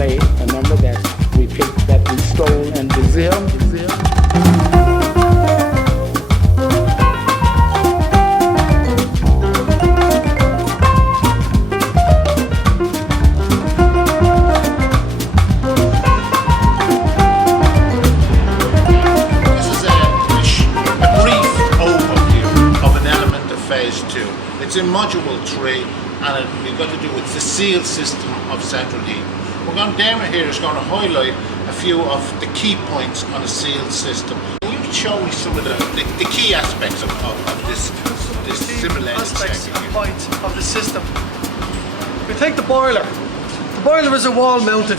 play a number that we picked, that we stole in Brazil. It's in module 3, and we've got to do with the seal system of central heat. Dermot here is going to highlight a few of the key points on a sealed system. Can you show me some of the key aspects of this simulated points of the system? We take the boiler. The boiler is a wall-mounted,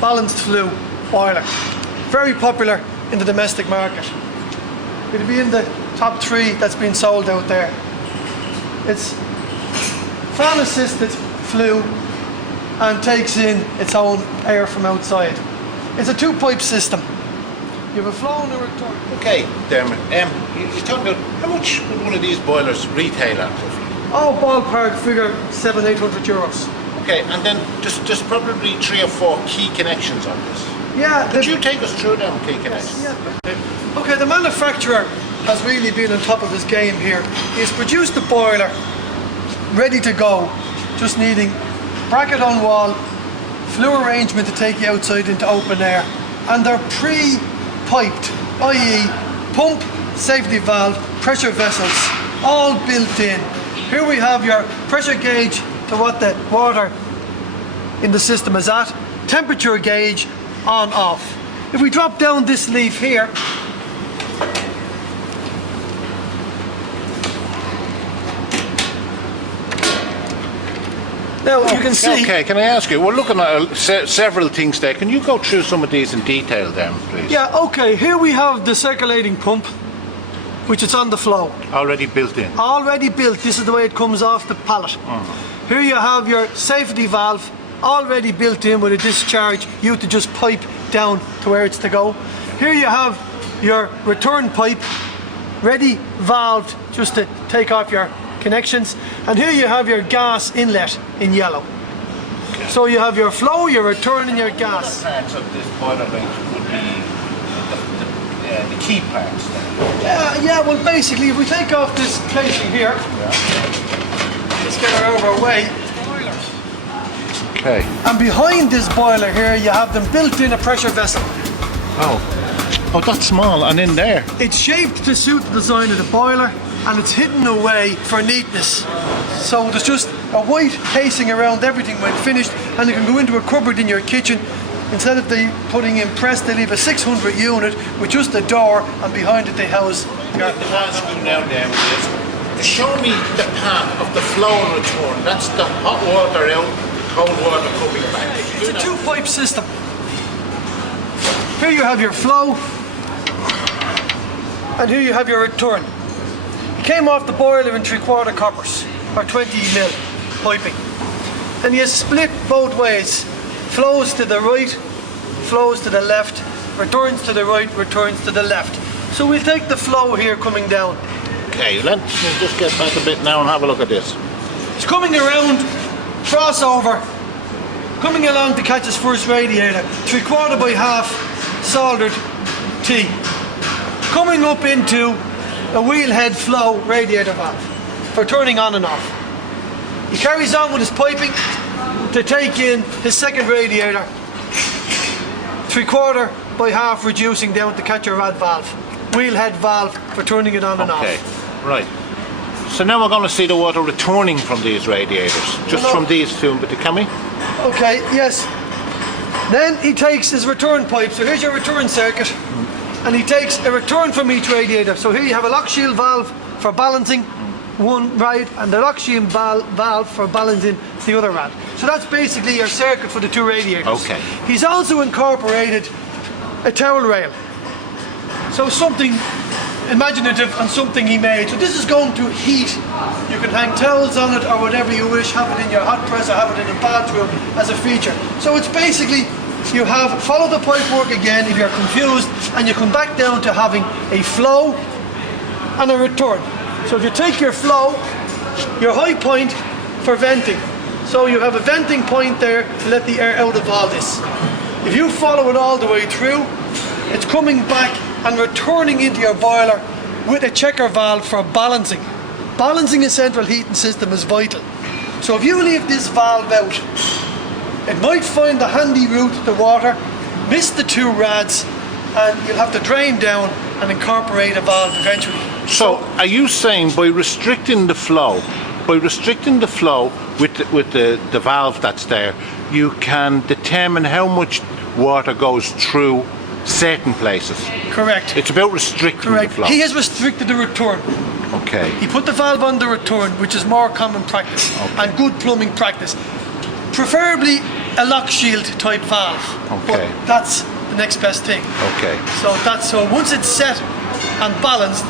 balanced flue boiler. Very popular in the domestic market. It'll be in the top 3 that's been sold out there. It's fan-assisted flue and takes in its own air from outside. It's a 2-pipe system. You have a flow and a return. Okay, Dermot, you talk about how much would one of these boilers retail at? Oh, ballpark figure 700-800 euros. Okay, and then there's probably 3 or 4 key connections on this. Yeah. Could you take us through them key connections? Yeah. Okay, the manufacturer has really been on top of his game here. He's produced the boiler ready to go, just needing bracket on wall, flue arrangement to take you outside into open air, and they're pre-piped, i.e. pump, safety valve, pressure vessels, all built in. Here we have your pressure gauge to what the water in the system is at, temperature gauge on off. If we drop down this leaf here, now you can see. Okay, can I ask you? We're looking at several things there. Can you go through some of these in detail, then, please? Yeah. Okay. Here we have the circulating pump, which is on the flow. Already built in. Already built. This is the way it comes off the pallet. Here you have your safety valve, already built in with a discharge. You have to just pipe down to where it's to go. Here you have your return pipe, ready valved just to take off your connections, and here you have your gas inlet in yellow. Okay. So you have your flow, your return, and your gas. What parts of this boiler would be the key parts then? Yeah, well basically if we take off this casing here, let's get her over our way. Okay. And behind this boiler here you have them built in a pressure vessel. Oh, that's small, and in there? It's shaped to suit the design of the boiler, and it's hidden away for neatness. So there's just a white casing around everything when finished, and it can go into a cupboard in your kitchen. Instead of they putting in press, they leave a 600 unit with just a door, and behind it they house your... What I'm asking now, then, is show me the path of the flow and return. That's the hot water out, cold water coming back. It's a 2-pipe system. Here you have your flow, and here you have your return. It came off the boiler in 3/4 coppers, or 20 mil piping. Then you split both ways. Flows to the right, flows to the left, returns to the right, returns to the left. So we'll take the flow here coming down. Okay, let's just get back a bit now and have a look at this. It's coming around, crossover, coming along to catch its first radiator, 3/4 by half soldered T. Coming up into a wheel head flow radiator valve for turning on and off. He carries on with his piping to take in his second radiator, 3/4 by half reducing down to catch your rad valve. Wheel head valve for turning it on and off. Okay, right. So now we're going to see the water returning from these radiators, just from these two, but can we? Okay, yes. Then he takes his return pipe, so here's your return circuit, and he takes a return from each radiator. So here you have a lock shield valve for balancing one rad, and the lock shield valve for balancing the other rad. So that's basically your circuit for the two radiators. Okay. He's also incorporated a towel rail. So something imaginative and something he made. So this is going to heat. You can hang towels on it or whatever you wish, have it in your hot press or have it in a bathroom as a feature. So it's basically, you have, follow the pipe work again if you're confused, and you come back down to having a flow and a return. So if you take your flow, your high point for venting. So you have a venting point there to let the air out of all this. If you follow it all the way through, it's coming back and returning into your boiler with a checker valve for balancing. Balancing a central heating system is vital. So if you leave this valve out, it might find the handy route to water, miss the two rads, and you'll have to drain down and incorporate a valve eventually. So are you saying by restricting the flow with the valve that's there, you can determine how much water goes through certain places? Correct. It's about restricting the flow. He has restricted the return. Okay. He put the valve on the return, which is more common practice and good plumbing practice. Preferably a lock shield type valve. Okay. But that's the next best thing. Okay. So once it's set and balanced,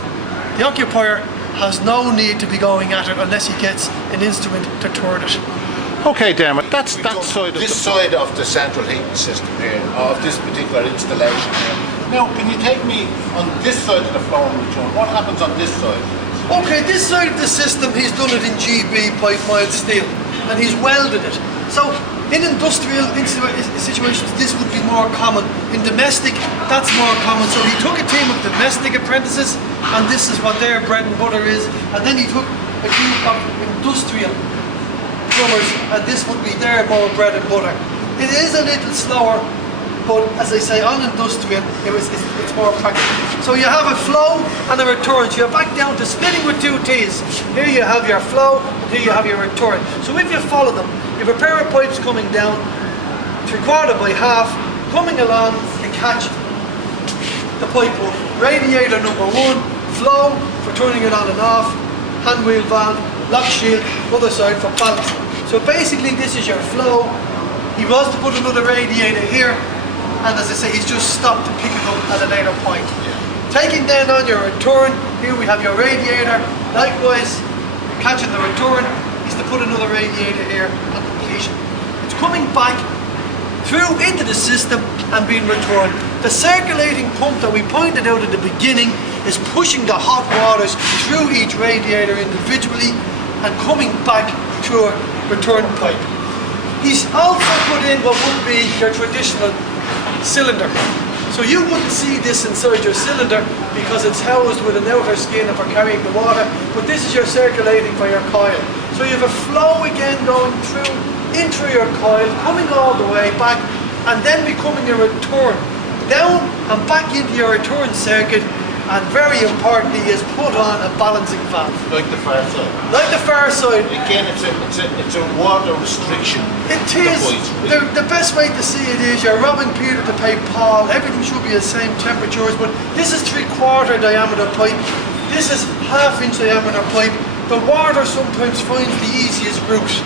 the occupier has no need to be going at it unless he gets an instrument to turn it. Okay, Dermot, that's that side of this side of the central heating system here, of this particular installation here. Now, can you take me on this side of the floor and return? What happens on this side? Okay, this side of the system, he's done it in GB pipe mild steel, and he's welded it. So in industrial situations, this would be more common. In domestic, that's more common. So he took a team of domestic apprentices, and this is what their bread and butter is. And then he took a group of industrial plumbers, and this would be their more bread and butter. It is a little slower, but as I say, on industrial, it's more practical. So you have a flow and a return. So you're back down to splitting with two T's. Here you have your flow, and here you have your return. So if you follow them, you have a pair of pipes coming down, 3/4 by half, coming along to catch the pipe up. Radiator number 1, flow for turning it on and off, hand wheel valve, lock shield, other side for balancing. So basically this is your flow. He was to put another radiator here, and as I say, he's just stopped to pick it up at a later point. Taking then on your return, here we have your radiator. Likewise, catching the return, is to put another radiator here on completion. It's coming back through into the system and being returned. The circulating pump that we pointed out at the beginning is pushing the hot waters through each radiator individually and coming back through a return pipe. He's also put in what would be your traditional cylinder. So you wouldn't see this inside your cylinder because it's housed with an outer skin for carrying the water, but this is your circulating for your coil. So you have a flow again going through into your coil, coming all the way back, and then becoming a return down and back into your return circuit, and very importantly is put on a balancing valve. Like the far side. Like the far side. Again, it's a water restriction. It is. The best way to see it is you're robbing Peter to pay Paul. Everything should be the same temperatures, but this is 3/4 diameter pipe. This is 1/2 inch diameter pipe. The water sometimes finds the easiest route.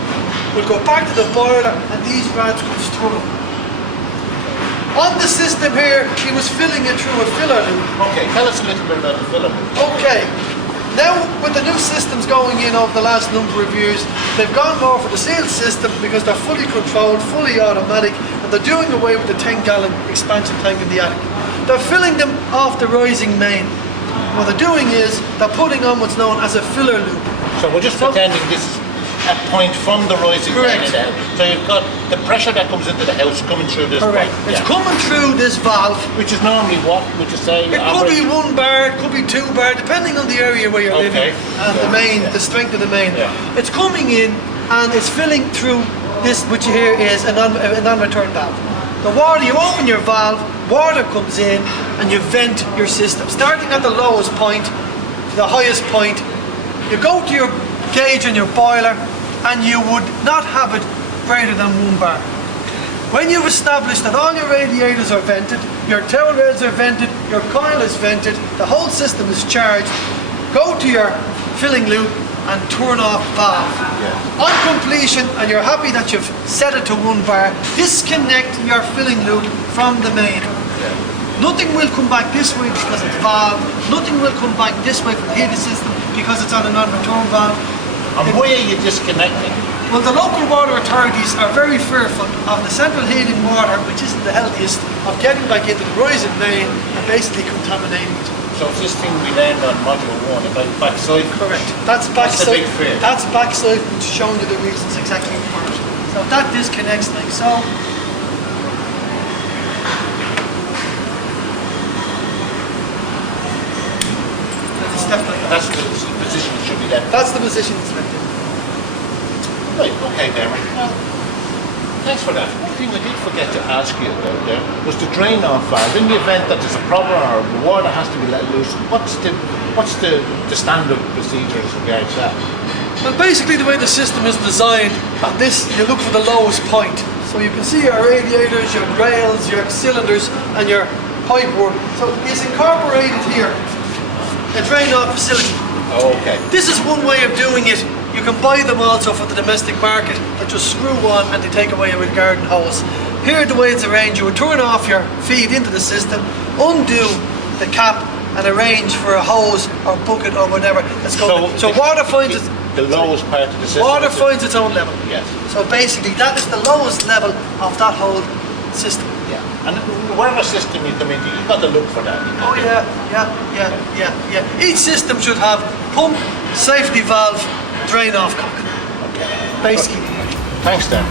We'll go back to the boiler and these rads come through. On the system here, he was filling it through a filler loop. Okay, tell us a little bit about the filament. Okay, now with the new systems going in over the last number of years, they've gone more for the sealed system because they're fully controlled, fully automatic, and they're doing away with the 10-gallon expansion tank in the attic. They're filling them off the rising main. What they're doing is they're putting on what's known as a filler loop. So we're just pretending this is a point from the rising main in the house. So you've got the pressure that comes into the house coming through this Correct. point. It's coming through this valve. Which is normally what, would you say? It could be 1 bar, it could be 2 bar, depending on the area where you're living and the main, the strength of the main. It's coming in and it's filling through this, which here is a non-return valve. The water, you open your valve, water comes in and you vent your system. Starting at the lowest point to the highest point, you go to your gauge in your boiler and you would not have it greater than 1 bar. When you've established that all your radiators are vented, your towel rails are vented, your coil is vented, the whole system is charged, go to your filling loop and turn off valve. On completion, and you're happy that you've set it to 1 bar, disconnect your filling loop from the main. Nothing will come back this way because it's valve, nothing will come back this way from the heating system because it's on a non-return valve. And why are you disconnecting? Well, the local water authorities are very fearful of the central heating water, which isn't the healthiest, of getting back into the rising main and basically contaminating it. So it's this thing we learned on module 1 about backside? Correct. That's backside. That's the big fear. That's backside, which is showing you the reasons exactly for it. So that disconnects like so. And it's left like that. That's the position it should be left. That's the position it's left in. Right, okay, Dermot. Well, thanks for that. One thing I did forget to ask you about there was the drain off valve. In the event that there's a problem or the water has to be let loose, what's the standard procedure as regards that? Well, basically the way the system is designed, on this you look for the lowest point. So you can see your radiators, your rails, your cylinders and your pipe work. So it's incorporated here, a drain off facility. Oh, okay. This is one way of doing it. You can buy them also for the domestic market that just screw on and they take away with a garden hose. Here the way it's arranged, you would turn off your feed into the system, undo the cap and arrange for a hose or bucket or whatever that's going. So water finds its the lowest part of the system. water finds its own level. Yes. So basically that is the lowest level of that whole system. Yeah. And whatever system you come into, you've got to look for that. Oh yeah. Each system should have pump, safety valve, drain off cock. Okay. Basically. Thanks, Dan.